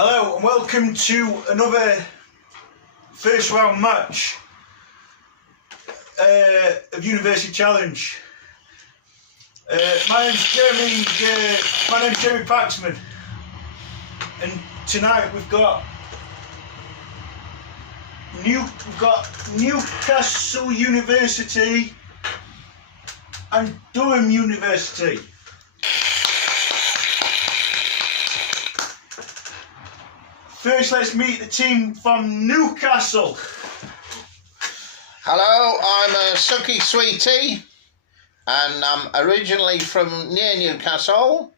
Hello and welcome to another first round match of University Challenge. My name's Jeremy Paxman, and tonight we've got Newcastle University and Durham University. First, let's meet the team from Newcastle. Hello, I'm a Sucky Sweetie, and I'm originally from near Newcastle,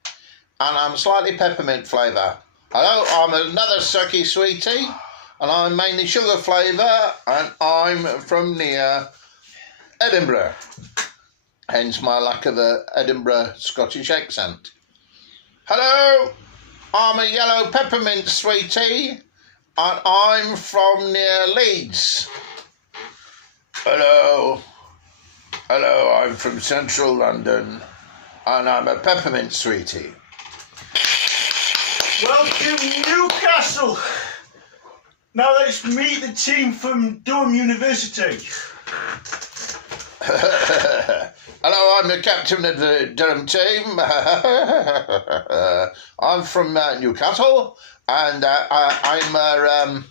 and I'm slightly peppermint flavour. Hello, I'm another Sucky Sweetie, and I'm mainly sugar flavour, and I'm from near Edinburgh, hence my lack of a Edinburgh Scottish accent. Hello, I'm a yellow peppermint sweetie, and I'm from near Leeds. Hello, I'm from central London, and I'm a peppermint sweetie. Welcome, Newcastle. Now let's meet the team from Durham University. Hello, I'm the captain of the Durham team. I'm from Newcastle, and I'm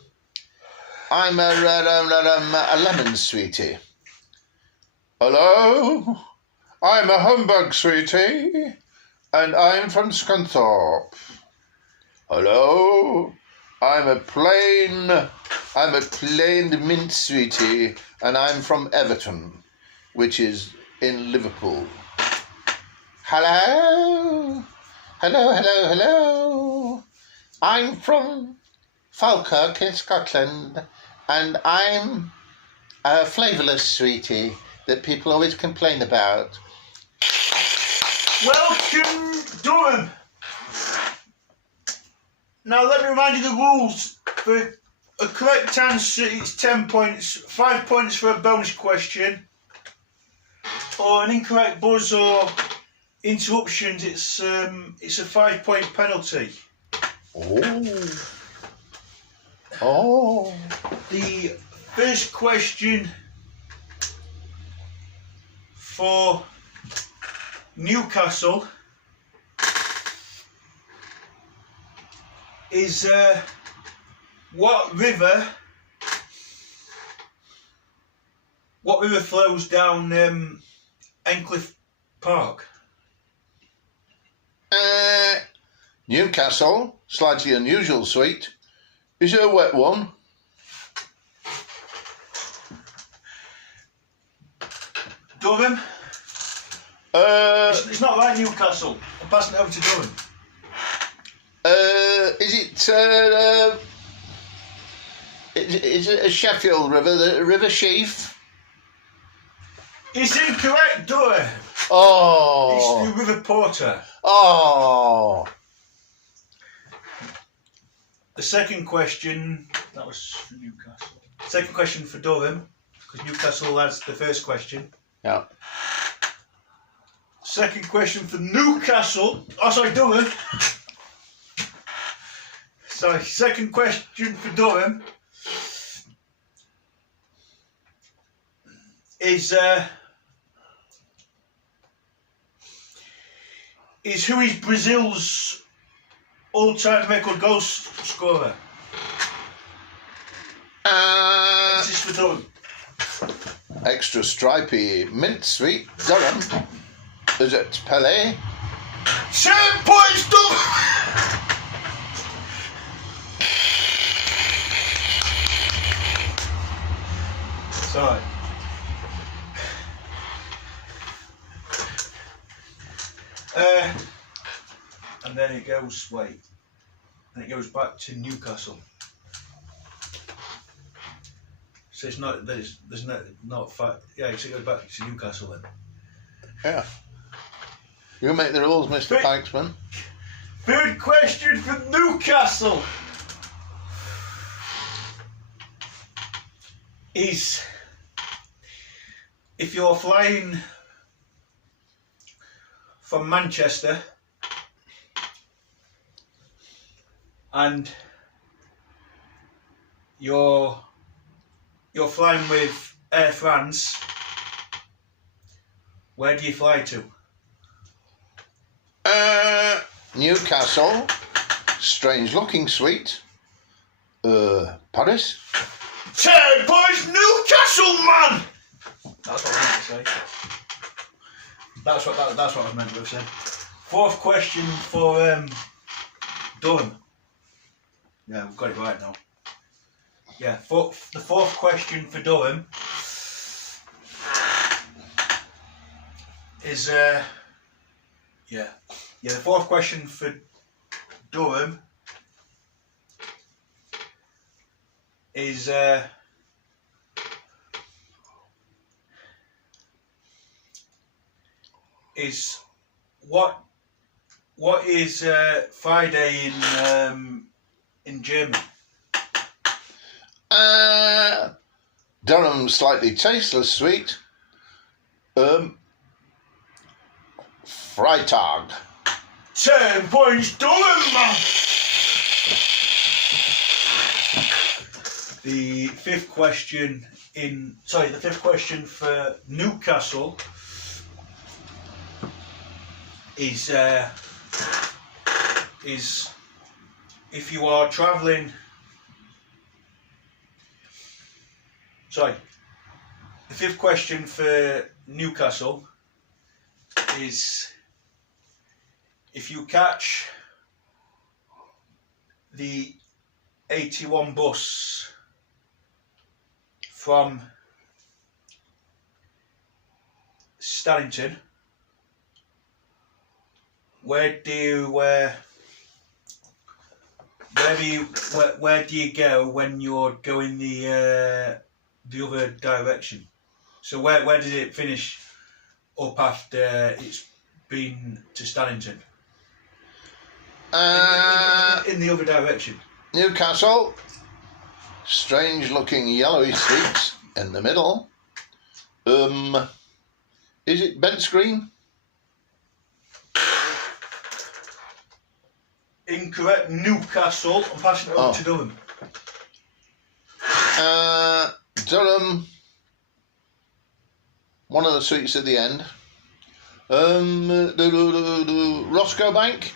a lemon sweetie. Hello, I'm a humbug sweetie, and I'm from Scunthorpe. Hello, I'm a plain mint sweetie, and I'm from Everton, which is in Liverpool. Hello. I'm from Falkirk in Scotland, and I'm a flavourless sweetie that people always complain about. Welcome, Durham. Now let me remind you the rules. For a correct answer, it's 10 points, 5 points for a bonus question, or an incorrect buzz or interruptions, it's a 5-point penalty. Oh. The first question for Newcastle is what river flows down Encliffe Park? Newcastle, slightly unusual sweet. Is it a wet one? Durham? It's not like Newcastle. I'm passing it over to Durham. Is it a Sheffield river, the River Sheaf? It's incorrect, Durham. Oh. It's the River Porter. Oh. The second question, that was for Newcastle. Second question for Durham, because Newcastle has the first question. Yeah. Second question for Newcastle. Oh, sorry, Durham. Sorry, second question for Durham is who is Brazil's all-time record goal scorer? This is for Durham. Extra stripy mint sweet Durham. Is it Pele? 10 points, Durham. Sorry. And then it goes, and it goes back to Newcastle. So it's not, there's not fact, yeah, so it goes back to Newcastle then. Yeah. You make the rules, Mr. Paxman. Third question for Newcastle is, if you're flying from Manchester and you're flying with Air France, where do you fly to? Newcastle. Strange looking suite. Paris. 10 points, Newcastle, man! That's what I meant to say. That's what I was meant to have said. Fourth question for Durham. Yeah, we've got it right now. Yeah, the fourth question for Durham is the fourth question for Durham is what is Friday in German? Durham slightly tasteless sweet. Freitag. 10 points, Durham, man! The fifth question for Newcastle is if you are travelling. Sorry. The fifth question for Newcastle is if you catch the 81 bus from Stallington, where do you go when you're going the other direction? So where does it finish up after it's been to Stallington? In the other direction. Newcastle. Strange looking yellowy streets in the middle. Is it Bent Green? Incorrect. Newcastle. I'm passing it over to Durham. Durham. One of the streets at the end. The Roscoe Bank.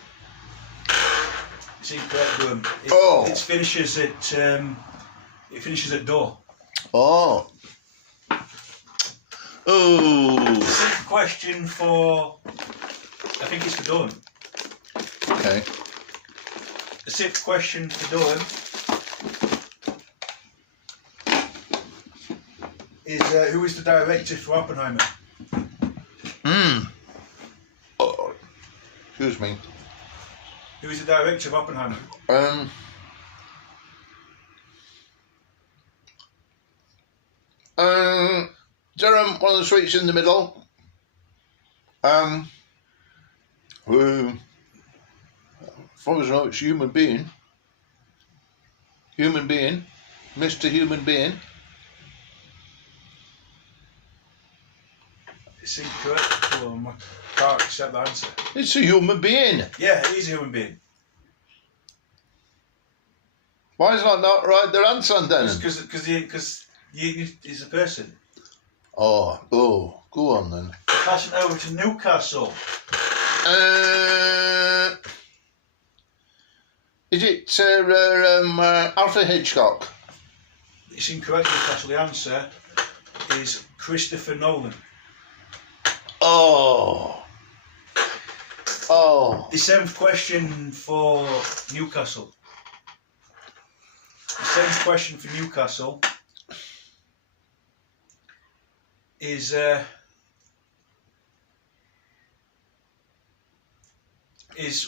It's incorrect, Durham. It finishes at Door. Oh. Oh. Sixth question for, I think it's for Durham. Okay. The sixth question for Durham is who is the director for Oppenheimer? Oh. Excuse me. Who is the director of Oppenheimer? Durham, one of the streets in the middle. Who, as far as I know, it's human being. Mr. Human Being. It's incorrect. I can't accept the answer. It's a human being. Yeah, it is a human being. Why is that not right? Their answer then? Because he's a person. Oh, go on then. Passing over to Newcastle. Is it Alfred Hitchcock? It's incorrect, Newcastle. The answer is Christopher Nolan. Oh. The seventh question for Newcastle. The seventh question for Newcastle is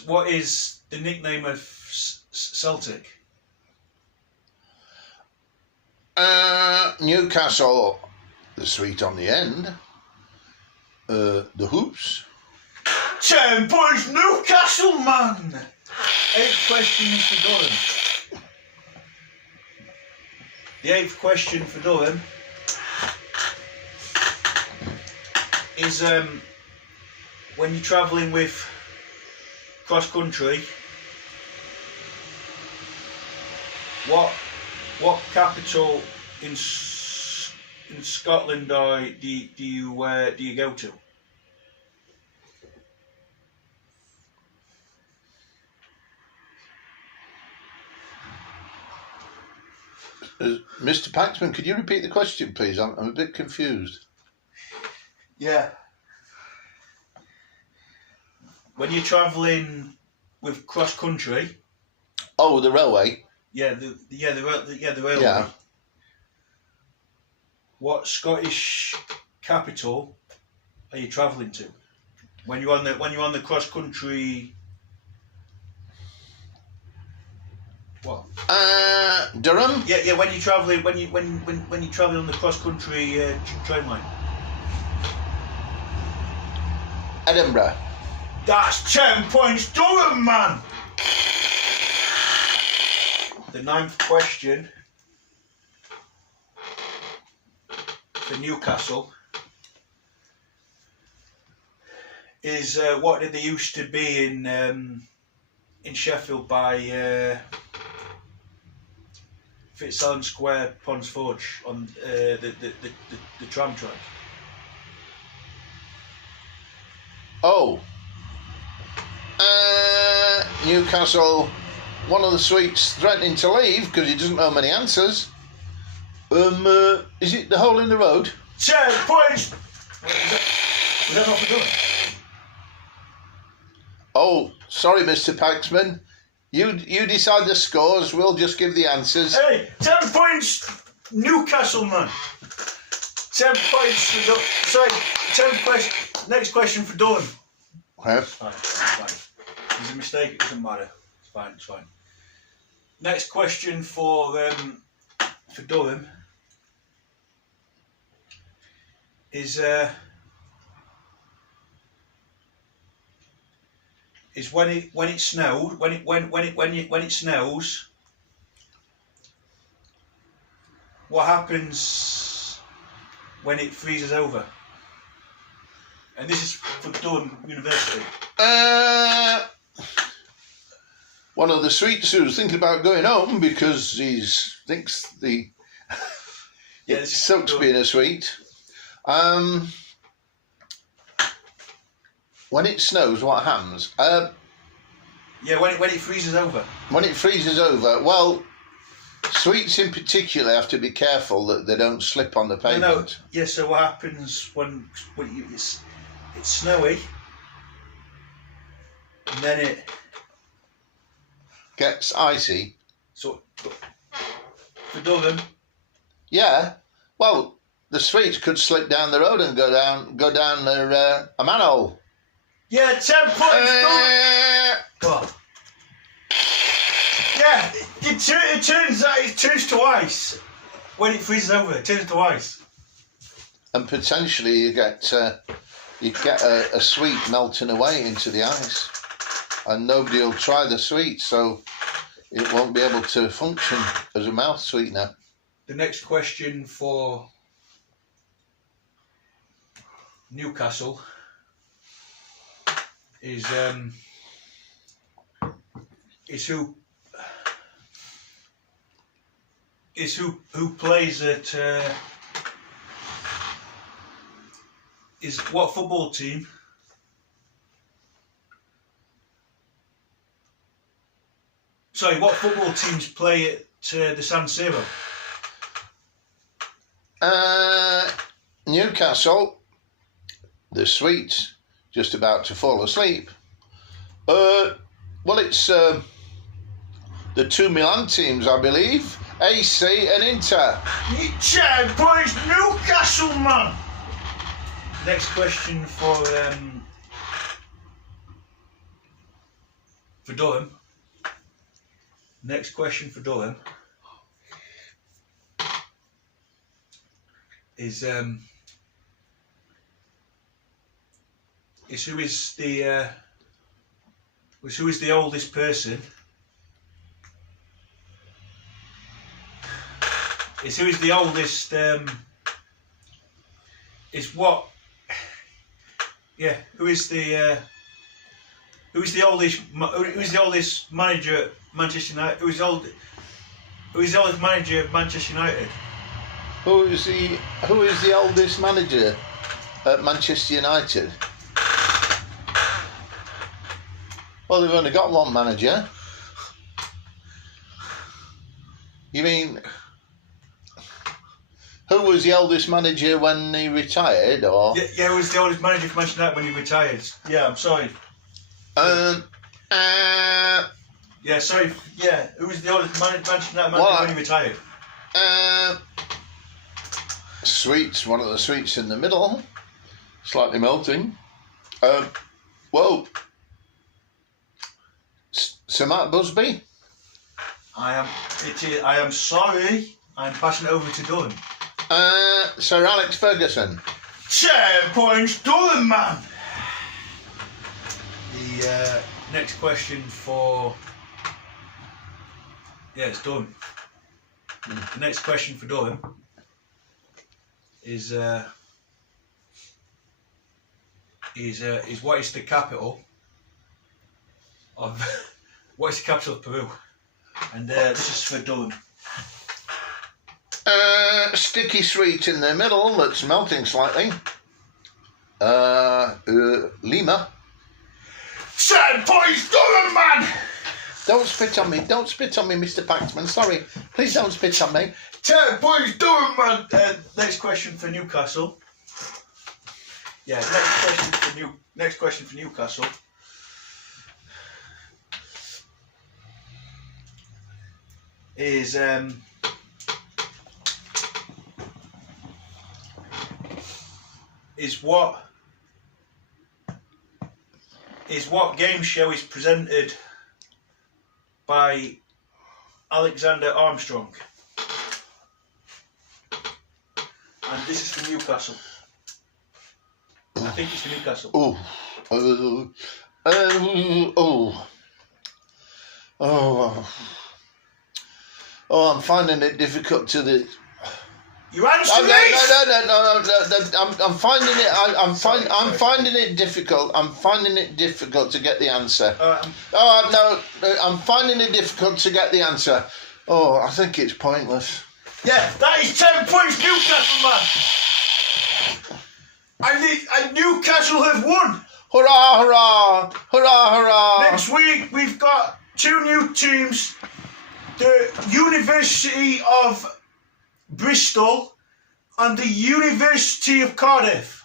what is the nickname of Celtic? Newcastle, the street on the end. The Hoops. 10 points, Newcastle, man! 8th question for Durham. The 8th question for Durham is when you're travelling with cross country, what What capital in Scotland do you go to? Mr. Paxman, could you repeat the question, please? I'm a bit confused. Yeah. When you're travelling with cross country. Oh, the railway. Yeah, the railway. Yeah. What Scottish capital are you travelling to? When you're on the cross country. What? Durham. Yeah. When you're travelling, when you're travelling on the cross country train line. Edinburgh. That's 10 points, Durham, man. The 9th question for Newcastle is what did they used to be in Sheffield by Fitzallen Square, Ponds Forge on the tram track? Oh. Newcastle, one of the suites threatening to leave because he doesn't know many answers. Is it the hole in the road? 10 points! Was that not for Durham? Oh, sorry, Mr. Paxman. You decide the scores, we'll just give the answers. Hey, 10 points, Newcastle, man. 10 points for Durham. Sorry, 10 questions. Next question for Durham. Okay. Fine. There's a mistake, it doesn't matter. It's fine. Next question for Durham is when it snows, what happens when it freezes over? And this is for Durham University. One of the sweets who's thinking about going home because he thinks it sucks being a sweet. When it snows, what happens? Yeah, when it freezes over. When it freezes over, well, sweets in particular have to be careful that they don't slip on the pavement. Yeah, so what happens when it's snowy, and then it gets icy. So for Durham. Yeah. Well, the sweets could slip down the road and go down a manhole. Yeah, 10 points. What? Yeah, it turns to ice when it freezes over. It turns to ice. And potentially you get a sweet melting away into the ice, and nobody will try the sweet, so it won't be able to function as a mouth sweetener. The next question for Newcastle is who plays at is what football team what football teams play at the San Siro? Newcastle, the sweet's just about to fall asleep. Well, it's the two Milan teams, I believe, AC and Inter. 10 points, Newcastle, man. Next question for Durham. Next question for Durham is who is the oldest person? Is who is the oldest? Is what? Yeah. Who is the oldest? Who is the oldest manager at Manchester United? Who Who is the oldest manager of Manchester United? Who is the oldest manager at Manchester United? Well, they've only got one manager. You mean, who was the oldest manager when he retired, or? Yeah, who was the oldest manager for Manchester United when he retired? Yeah, I'm sorry. Yeah, sorry. Yeah, who was the oldest Manchester United manager when he retired? Sweets, one of the sweets in the middle, slightly melting. Well, Sir Matt Busby. I am sorry. I'm passing it over to Durham. Sir Alex Ferguson. 10 points, Durham, man. The next question for... Yeah, it's Durham. The next question for Durham is what is the capital of what is the capital of Peru? And this is for Durham. Sticky sweet in the middle that's melting slightly. Lima. 10 points, Durham, man. Don't spit on me, Mr. Paxman. Sorry, please don't spit on me. 10 points, Durham, man. Next question for Newcastle. Yeah, next question for Newcastle. Is what game show is presented by Alexander Armstrong? And this is for Newcastle. I think it's for Newcastle. I'm finding it difficult to the. You answer No. I'm finding it. I'm finding it difficult. I'm finding it difficult to get the answer. No, I'm finding it difficult to get the answer. Oh, I think it's pointless. Yeah, that is 10 points, Newcastle, man. And Newcastle have won. Hurrah, hurrah, hurrah, hurrah. Next week we've got 2 new teams. The University of Bristol and the University of Cardiff.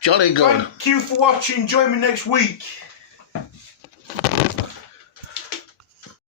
Jolly good. Thank you for watching. Join me next week.